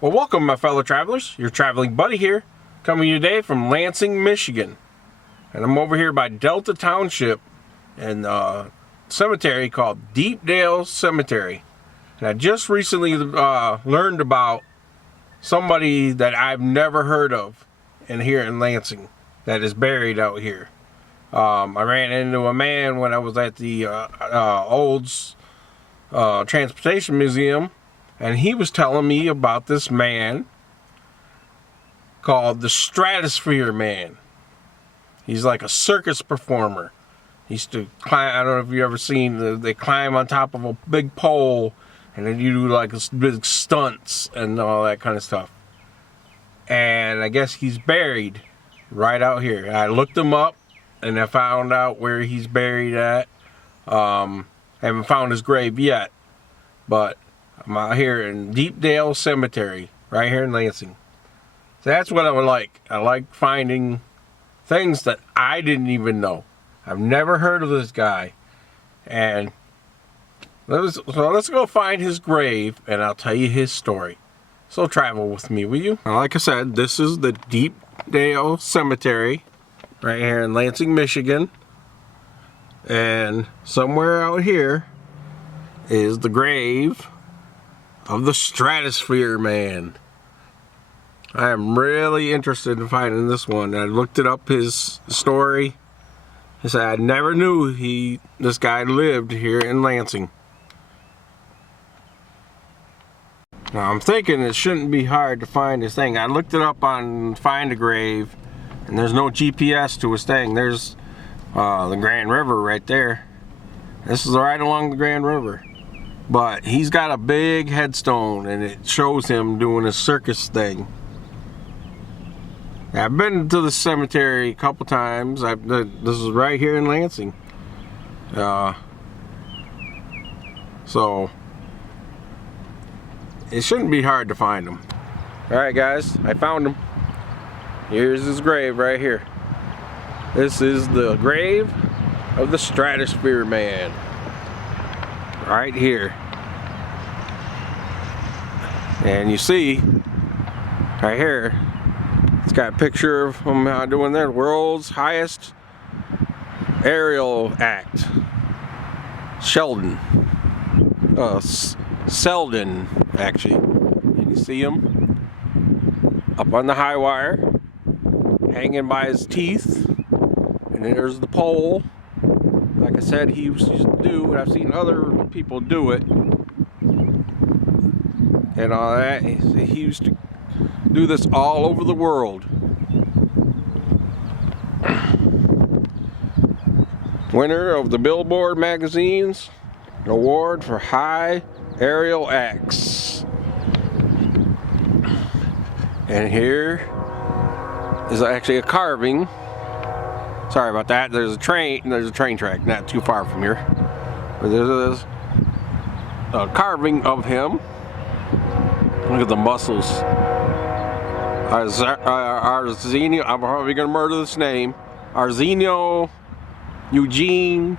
Well, welcome, my fellow travelers. Your traveling buddy here, coming to you today from Lansing, Michigan. And I'm over here by Delta Township and a cemetery called Deepdale Cemetery. And I just recently learned about somebody that I've never heard of here in Lansing that is buried out here. I ran into a man when I was at the Olds Transportation Museum, and he was telling me about this man called the Stratosphere Man. He's like a circus performer. He used to climb, I don't know if you've ever seen, they climb on top of a big pole and then you do like big stunts and all that kind of stuff. And I guess he's buried right out here. I looked him up and I found out where he's buried at. Haven't found his grave yet, but I'm out here in Deepdale Cemetery, right here in Lansing. So that's what I would like. I like finding things that I didn't even know. I've never heard of this guy. And let's go find his grave and I'll tell you his story. So travel with me, will you? Now, like I said, this is the Deepdale Cemetery, right here in Lansing, Michigan. And somewhere out here is the grave of the Stratosphere Man. I am really interested in finding this one. I looked it up, his story. I said I never knew this guy lived here in Lansing. Now I'm thinking it shouldn't be hard to find this thing. I looked it up on Find a Grave, and there's no GPS to his thing. There's the Grand River right there. This is right along the Grand River. But he's got a big headstone and it shows him doing a circus thing. I've been to the cemetery a couple times. This is right here in Lansing. So it shouldn't be hard to find him. Alright guys, I found him. Here's his grave right here. This is the grave of the Stratosphere Man. Right here. And you see, right here, it's got a picture of him doing their world's highest aerial act. Selden actually. And you see him up on the high wire, hanging by his teeth. And there's the pole. Like I said, he used to do, and I've seen other people do it and all that. He used to do this all over the world. Winner of the Billboard magazine's award for high aerial acts. And here is actually a carving. Sorry about that. There's a train track not too far from here. But there's a carving of him. Look at the muscles. Arzeno, I'm probably gonna murder this name. Arzeno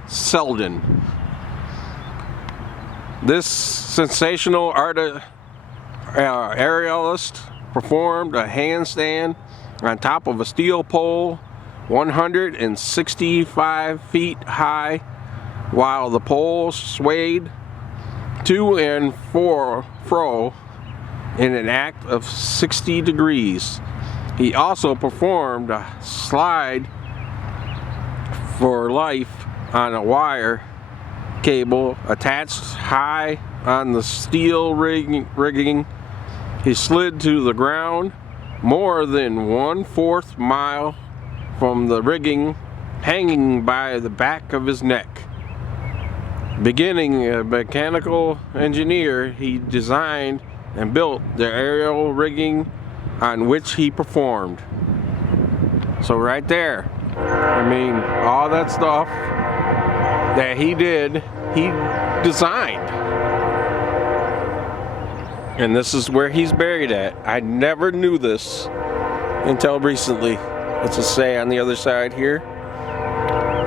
Selden. This sensational aerialist performed a handstand on top of a steel pole 165 feet high, while the pole swayed to and fro in an act of 60 degrees. He also performed a slide for life on a wire cable attached high on the steel rigging. He slid to the ground more than 1/4 mile from the rigging, hanging by the back of his neck. Beginning a mechanical engineer, he designed and built the aerial rigging on which he performed. So right there, I mean, all that stuff that he did, he designed. And this is where he's buried at. I never knew this until recently. Let's just say on the other side here.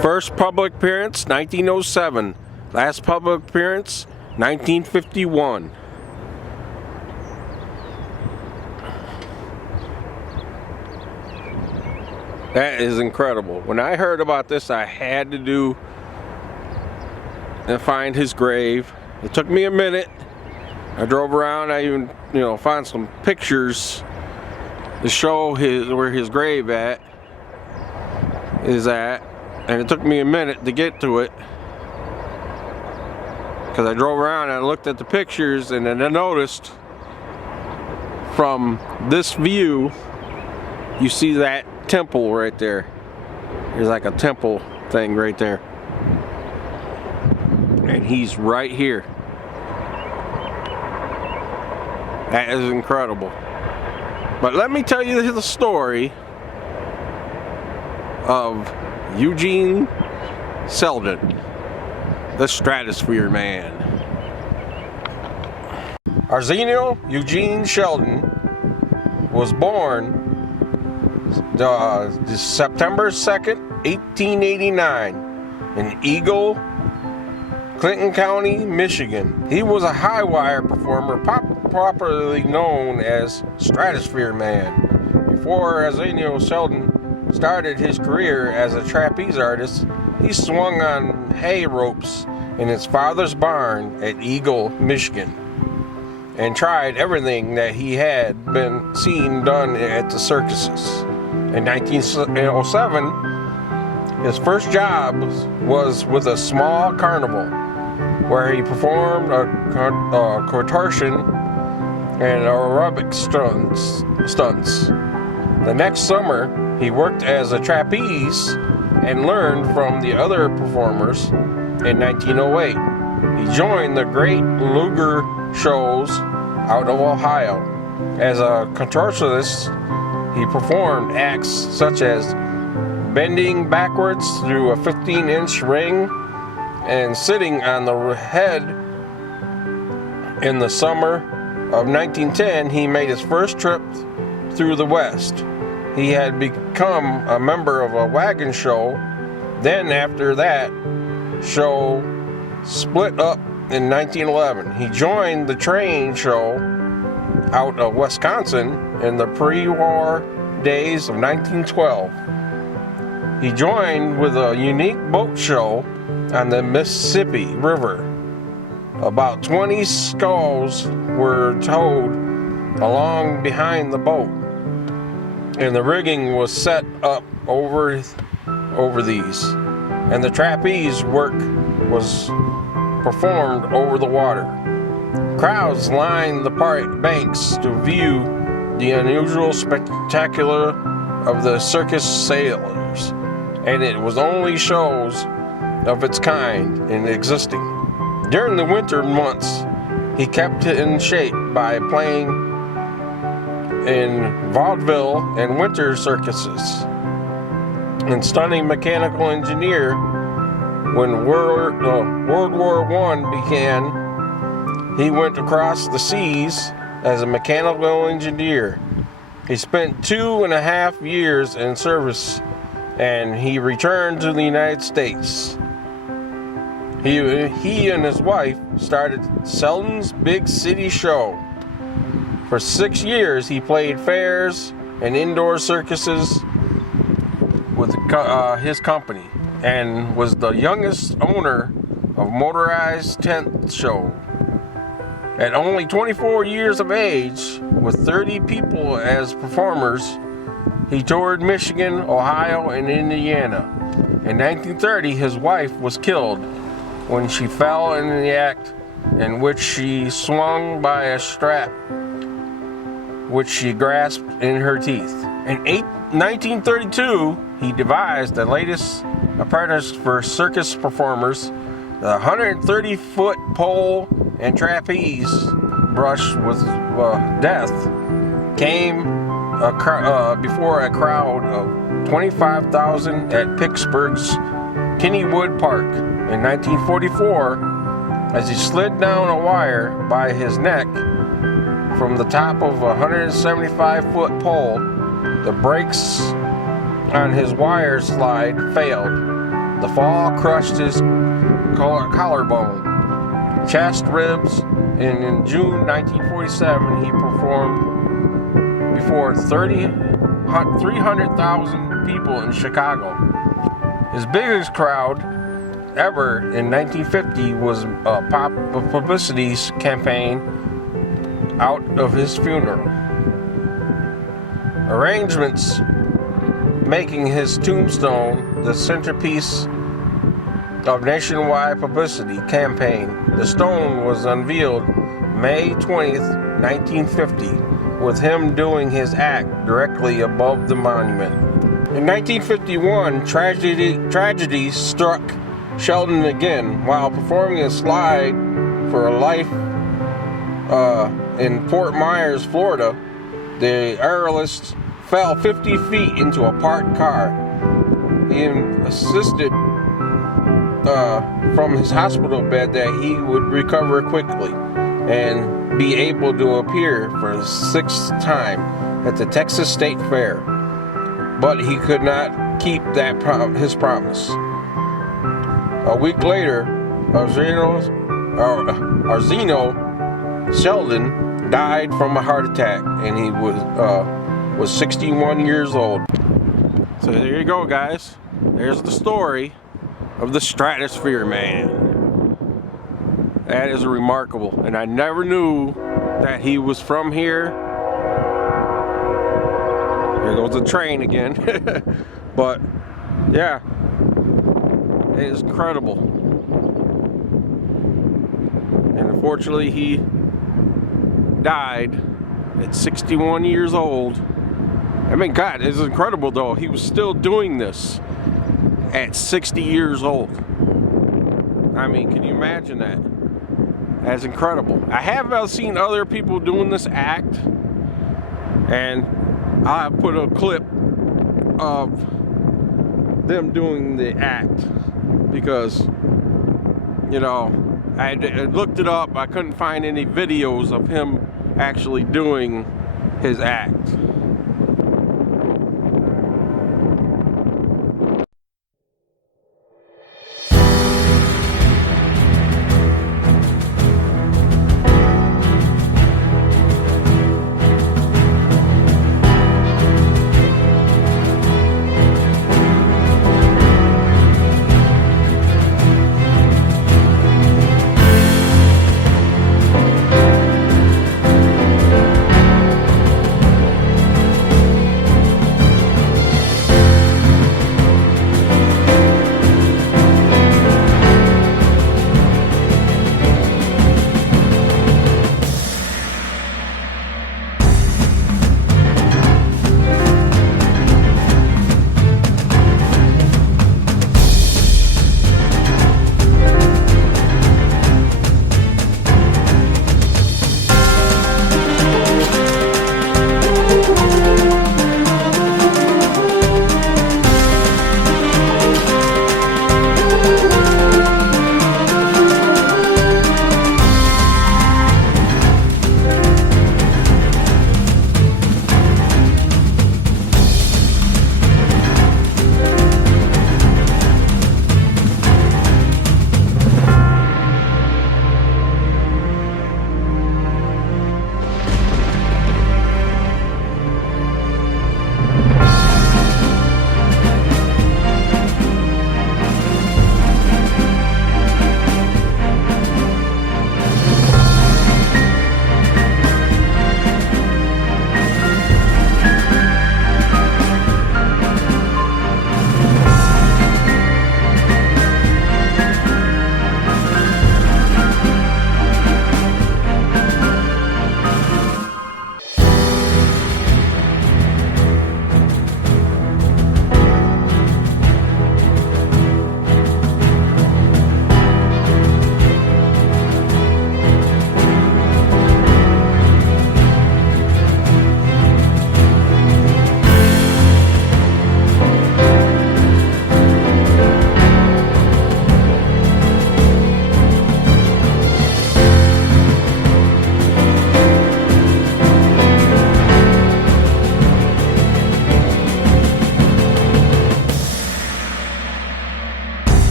First public appearance, 1907. Last public appearance, 1951. That is incredible. When I heard about this, I had to do and find his grave. It took me a minute. I drove around. I even, found some pictures to show where his grave is at, and it took me a minute to get to it because I drove around and I looked at the pictures, and then I noticed from this view, you see that temple right there. There's like a temple thing right there, and he's right here. That is incredible. But let me tell you the story of Eugene Selden, the Stratosphere Man. Arzeno Eugene Selden was born September 2nd, 1889 in Eagle, Clinton County, Michigan. He was a high wire performer, popularly known as Stratosphere Man. Before Arzeno Selden started his career as a trapeze artist, he swung on hay ropes in his father's barn at Eagle, Michigan, and tried everything that he had been seen done at the circuses. In 1907, his first job was with a small carnival where he performed a contortion and aerobic stunts. The next summer, he worked as a trapeze and learned from the other performers. In 1908, he joined the Great Luger shows out of Ohio. As a contortionist, he performed acts such as bending backwards through a 15-inch ring and sitting on the head. In the summer of 1910, he made his first trip through the West. He had become a member of a wagon show. Then after that show split up in 1911, he joined the train show out of Wisconsin in the pre-war days of 1912. He joined with a unique boat show on the Mississippi River. About 20 sculls were towed along behind the boat, and the rigging was set up over these, and the trapeze work was performed over the water. Crowds lined the banks to view the unusual spectacular of the circus sailors, and it was only shows of its kind in existing. During the winter months, he kept in shape by playing in vaudeville and winter circuses. And stunning mechanical engineer, when World War I began, he went across the seas as a mechanical engineer. He spent 2.5 years in service, and he returned to the United States. He and his wife started Selden's Big City Show. For 6 years, he played fairs and indoor circuses with his company, and was the youngest owner of motorized tent show. At only 24 years of age, with 30 people as performers, he toured Michigan, Ohio, and Indiana. In 1930, his wife was killed when she fell in the act in which she swung by a strap which she grasped in her teeth. In 1932, he devised the latest apparatus for circus performers, the 130-foot pole and trapeze brush with death came before a crowd of 25,000 at Pittsburgh's Kennywood Park. In 1944, as he slid down a wire by his neck from the top of a 175-foot pole, the brakes on his wire slide failed. The fall crushed his collarbone, chest, ribs, and in June 1947 he performed before 300,000 100,000 people in Chicago. His biggest crowd ever in 1950 was a publicity campaign out of his funeral. Arrangements making his tombstone the centerpiece of nationwide publicity campaign. The stone was unveiled May 20th, 1950, with him doing his act directly above the monument. In 1951, tragedy struck Selden again while performing a slide for a life in Fort Myers, Florida. The aerialist fell 50 feet into a parked car. He insisted from his hospital bed that he would recover quickly and be able to appear for the 6th time at the Texas State Fair. But he could not keep his promise. A week later, Arzeno Selden died from a heart attack, and he was 61 years old. So there you go, guys. There's the story of the Stratosphere Man. That is remarkable, and I never knew that he was from here. Here goes the train again. But yeah, it is incredible. And unfortunately, he died at 61 years old. I mean, God, it's incredible though. He was still doing this at 60 years old. I mean, can you imagine that? That's incredible. I have seen other people doing this act, and I put a clip of them doing the act because, you know, I looked it up. I couldn't find any videos of him actually doing his act.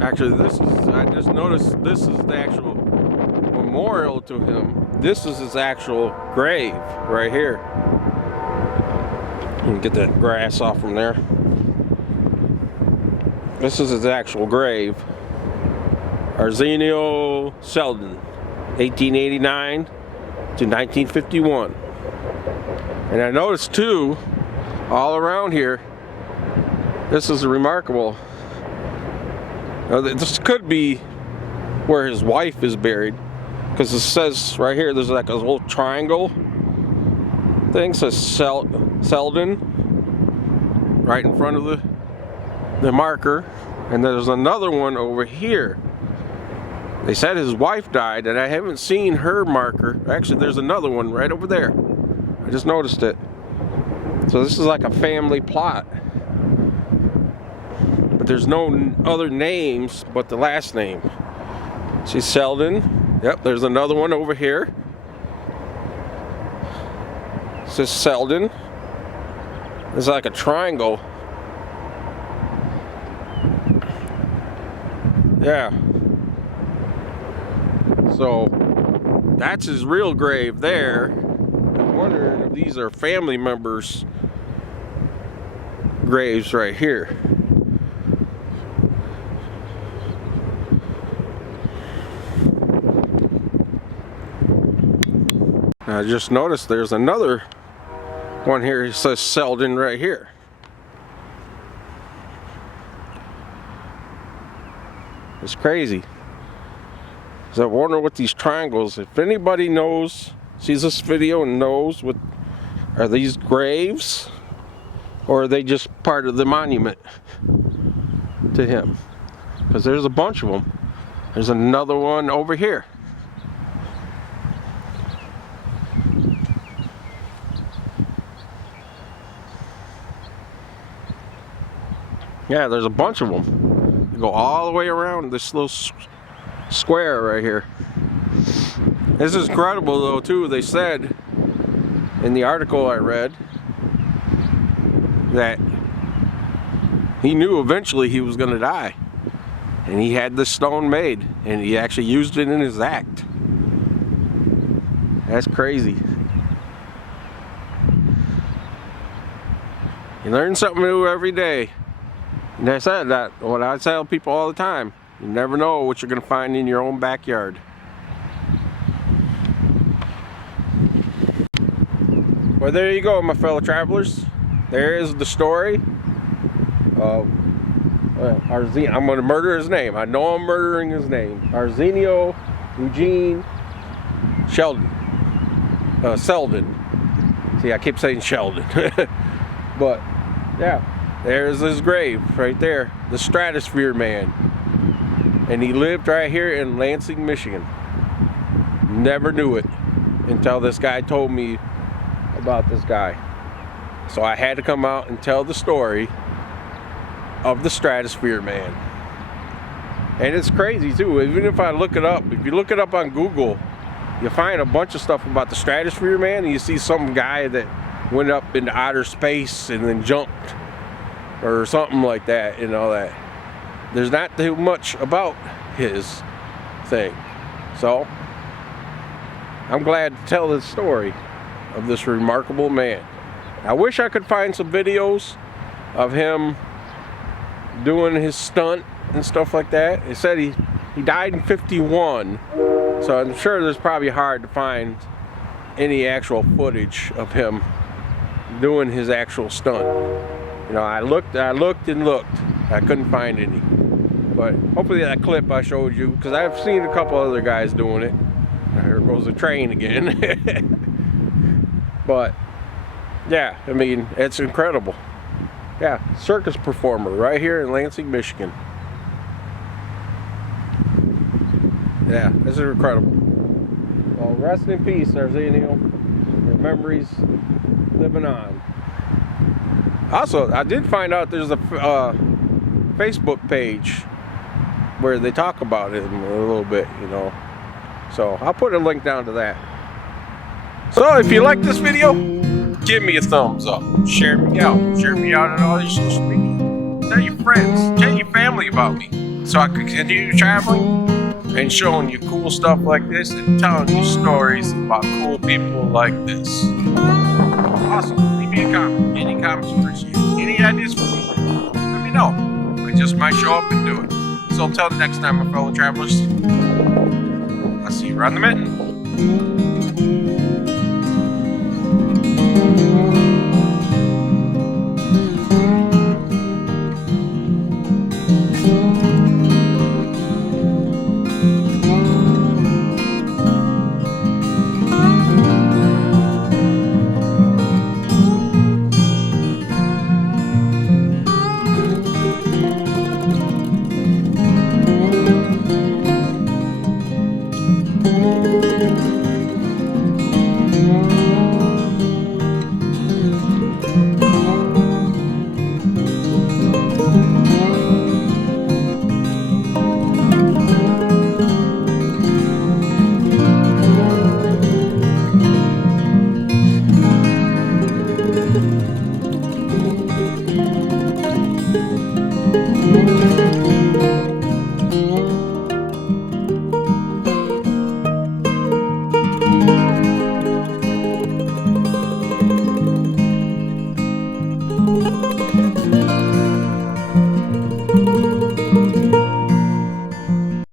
Actually, I just noticed this is the actual memorial to him. This is his actual grave right here. Let me get that grass off from there. This is his actual grave. Arzeno Selden, 1889 to 1951. And I noticed too, all around here, this is remarkable. Now, this could be where his wife is buried, because it says right here, there's like a little triangle thing, says Selden, right in front of the marker, and there's another one over here. They said his wife died, and I haven't seen her marker. Actually, there's another one right over there. I just noticed it. So this is like a family plot. But there's no other names but the last name. See, Selden. Yep, there's another one over here. It says Selden. It's like a triangle. Yeah. So that's his real grave there. I'm wondering if these are family members' graves right here. I just noticed there's another one here. It says Selden right here. It's crazy. So I wonder what these triangles, if anybody knows, sees this video and knows what, are these graves or are they just part of the monument to him? Because there's a bunch of them. There's another one over here. Yeah, there's a bunch of them. They go all the way around this little square right here. This is incredible though too. They said in the article I read that he knew eventually he was going to die, and he had this stone made, and he actually used it in his act. That's crazy. You learn something new every day. And I said that, what I tell people all the time, you never know what you're going to find in your own backyard. Well, there you go, my fellow travelers. There is the story of Arzeno. I'm going to murder his name. I know I'm murdering his name. Arzeno Eugene Selden. See, I keep saying Sheldon. But, yeah. There's his grave right there, the Stratosphere man. And he lived right here in Lansing, Michigan. Never knew it until this guy told me about this guy. So I had to come out and tell the story of the Stratosphere man. And it's crazy too, even if I look it up, if you look it up on Google, you find a bunch of stuff about the Stratosphere man, and you see some guy that went up into outer space and then jumped, or something like that, you know, that there's not too much about his thing. So I'm glad to tell the story of this remarkable man. I wish I could find some videos of him doing his stunt and stuff like that. It said he died in 51, so I'm sure there's probably hard to find any actual footage of him doing his actual stunt. You know, I looked and looked. I couldn't find any. But hopefully that clip I showed you, because I've seen a couple other guys doing it. There goes the train again. But, yeah, I mean, it's incredible. Yeah, circus performer right here in Lansing, Michigan. Yeah, this is incredible. Well, rest in peace, Arzeno. Your memories living on. Also, I did find out there's a Facebook page where they talk about him a little bit, you know. So I'll put a link down to that. So if you like this video, give me a thumbs up. Share me out. Share me out on all your social media. Tell your friends. Tell your family about me. so I can continue traveling and showing you cool stuff like this and telling you stories about cool people like this. Awesome. Leave me a comment. Any comments appreciated. Any ideas for me? Let me know. I just might show up and do it. So until next time, my fellow travelers, I'll see you around the mitten.